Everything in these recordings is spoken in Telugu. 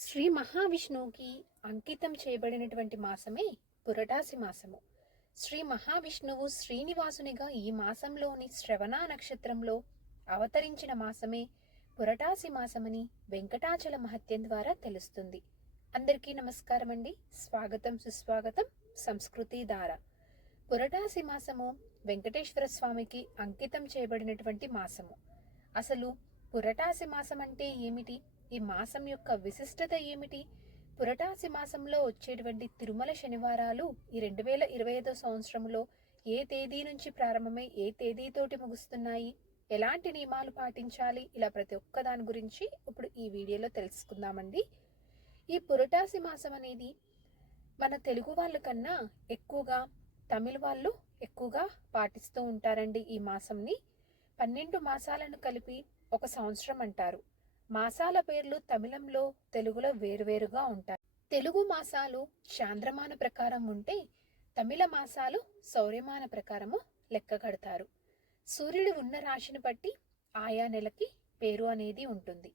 శ్రీ మహావిష్ణువుకి అంకితం చేయబడినటువంటి మాసమే పురటాసి మాసము. శ్రీ మహావిష్ణువు శ్రీనివాసునిగా ఈ మాసంలోని శ్రవణ నక్షత్రంలో అవతరించిన మాసమే పురటాసి మాసమని వెంకటాచల మహత్యం ద్వారా తెలుస్తుంది. అందరికీ నమస్కారం అండి. స్వాగతం సుస్వాగతం సంస్కృతి ధార. పురటాసి మాసము వెంకటేశ్వర స్వామికి అంకితం చేయబడినటువంటి మాసము. అసలు పురటాసి మాసం అంటే ఏమిటి? ఈ మాసం యొక్క విశిష్టత ఏమిటి? పురటాసి మాసంలో వచ్చేటువంటి తిరుమల శనివారాలు ఈ 2025 సంవత్సరంలో ఏ తేదీ నుంచి ప్రారంభమై ఏ తేదీతోటి ముగుస్తున్నాయి, ఎలాంటి నియమాలు పాటించాలి, ఇలా ప్రతి ఒక్క దాని గురించి ఇప్పుడు ఈ వీడియోలో తెలుసుకుందామండి. ఈ పురటాసి మాసం అనేది మన తెలుగు వాళ్ళ కన్నా ఎక్కువగా తమిళ వాళ్ళు ఎక్కువగా పాటిస్తూ ఉంటారండి. ఈ మాసంని 12 మాసాలను కలిపి ఒక సంవత్సరం అంటారు. మాసాల పేర్లు తమిళంలో తెలుగులో వేరువేరుగా ఉంటాయి. తెలుగు మాసాలు చాంద్రమాన ప్రకారం ఉంటే తమిళ మాసాలు సౌర్యమాన ప్రకారము లెక్క కడతారు. సూర్యుడు ఉన్న రాశిని బట్టి ఆయా నెలకి పేరు అనేది ఉంటుంది.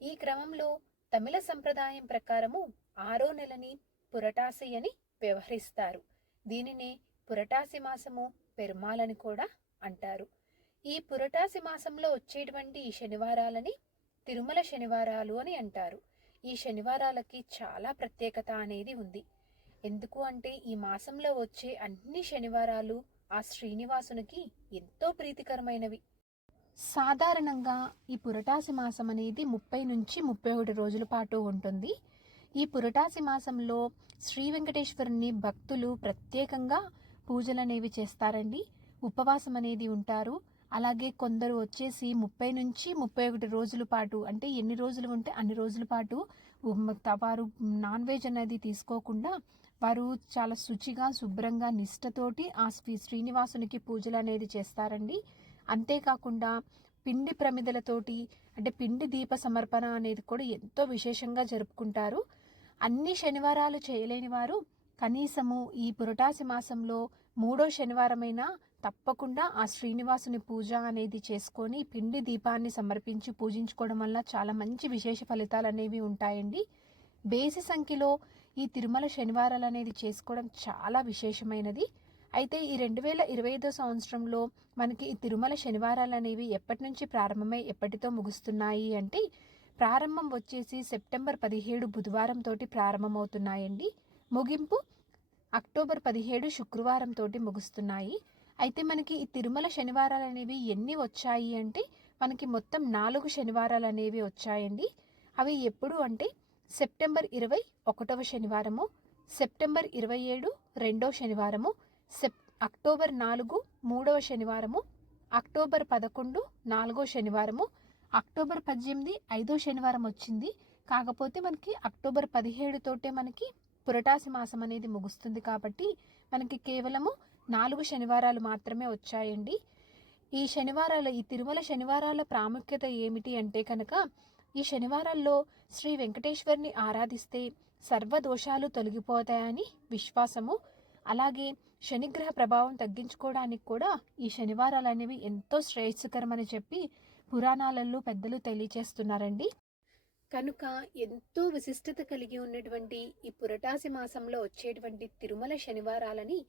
ఈ క్రమంలో తమిళ సంప్రదాయం ప్రకారము 6వ నెలని పురటాసి అని వ్యవహరిస్తారు. దీనినే పురటాసి మాసము పెరుమాలని కూడా అంటారు. ఈ పురటాసి మాసంలో వచ్చేటువంటి ఈ శనివారాలని తిరుమల శనివారాలు అని అంటారు. ఈ శనివారాలకి చాలా ప్రత్యేకత అనేది ఉంది. ఎందుకు అంటే ఈ మాసంలో వచ్చే అన్ని శనివారాలు ఆ శ్రీనివాసునికి ఎంతో ప్రీతికరమైనవి. సాధారణంగా ఈ పురటాసి మాసం అనేది 30 నుంచి 31 రోజుల పాటు ఉంటుంది. ఈ పురటాసి మాసంలో శ్రీ వెంకటేశ్వరుని భక్తులు ప్రత్యేకంగా పూజలు అనేవి చేస్తారండి. ఉపవాసం అనేది ఉంటారు. అలాగే కొందరు వచ్చేసి 30 నుంచి 31 రోజుల పాటు, అంటే ఎన్ని రోజులు ఉంటే అన్ని రోజుల పాటు వారు నాన్ వెజ్ అనేది తీసుకోకుండా వారు చాలా శుచిగా శుభ్రంగా నిష్టతోటి ఆ శ్రీనివాసునికి పూజలు అనేది చేస్తారండి. అంతేకాకుండా పిండి ప్రమిదలతోటి, అంటే పిండి దీప సమర్పణ అనేది కూడా ఎంతో విశేషంగా జరుపుకుంటారు. అన్ని శనివారాలు చేయలేని వారు కనీసము ఈ పురటాసి మాసంలో 3వ శనివారమైనా తప్పకుండా ఆ శ్రీనివాసుని పూజ అనేది చేసుకొని పిండి దీపాన్ని సమర్పించి పూజించుకోవడం వల్ల చాలా మంచి విశేష ఫలితాలు అనేవి ఉంటాయండి. బేసి సంఖ్యలో ఈ తిరుమల శనివారాలు అనేది చేసుకోవడం చాలా విశేషమైనది. అయితే ఈ 2025 సంవత్సరంలో మనకి ఈ తిరుమల శనివారాలు అనేవి ఎప్పటి నుంచి ప్రారంభమై ఎప్పటితో ముగుస్తున్నాయి అంటే, ప్రారంభం వచ్చేసి సెప్టెంబర్ 17 బుధవారం తోటి ప్రారంభమవుతున్నాయండి. ముగింపు అక్టోబర్ 17 శుక్రవారం తోటి ముగుస్తున్నాయి. అయితే మనకి ఈ తిరుమల శనివారాలు అనేవి ఎన్ని వచ్చాయి అంటే, మనకి మొత్తం 4 శనివారాలు అనేవి వచ్చాయండి. అవి ఎప్పుడు అంటే సెప్టెంబర్ 20 1వ శనివారము, సెప్టెంబర్ 27 2వ శనివారము, అక్టోబర్ 4 3వ శనివారము, అక్టోబర్ 11 4వ శనివారము, అక్టోబర్ 18 5వ శనివారం వచ్చింది. కాకపోతే మనకి అక్టోబర్ 17 తోటే మనకి పురటాసి మాసం అనేది ముగుస్తుంది కాబట్టి మనకి కేవలము 4 శనివారాలు మాత్రమే వచ్చాయండి. ఈ శనివారాల ఈ తిరుమల శనివారాల ప్రాముఖ్యత ఏమిటి అంటే కనుక, ఈ శనివారాల్లో శ్రీ వెంకటేశ్వరుని ఆరాధిస్తే సర్వదోషాలు తొలగిపోతాయని విశ్వాసము. అలాగే శనిగ్రహ ప్రభావం తగ్గించుకోవడానికి కూడా ఈ శనివారాలు అనేవి ఎంతో శ్రేయస్కరమని చెప్పి పురాణాలలో పెద్దలు తెలియచేస్తున్నారండి. కనుక ఎంతో విశిష్టత కలిగి ఉన్నటువంటి ఈ పురటాసి మాసంలో వచ్చేటువంటి తిరుమల శనివారాలని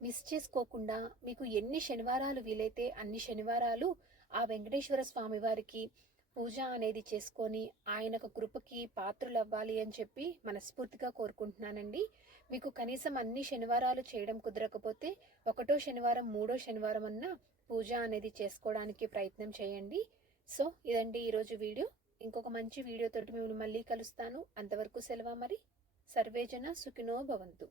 మిస్ చేసుకోకుండా మీకు ఎన్ని శనివారాలు వీలైతే అన్ని శనివారాలు ఆ వెంకటేశ్వర స్వామి వారికి పూజ అనేది చేసుకొని ఆయనకు కృపకి పాత్రలు అవ్వాలి అని చెప్పి మనస్ఫూర్తిగా కోరుకుంటున్నానండి. మీకు కనీసం అన్ని శనివారాలు చేయడం కుదరకపోతే 1వ శనివారం 3వ శనివారం అన్న పూజ అనేది చేసుకోవడానికి ప్రయత్నం చేయండి. సో ఇదండి ఈరోజు వీడియో. ఇంకొక మంచి వీడియోతోటి మిమ్మల్ని మళ్ళీ కలుస్తాను. అంతవరకు సెలవు మరి. సర్వేజన సుఖినో భవంతు.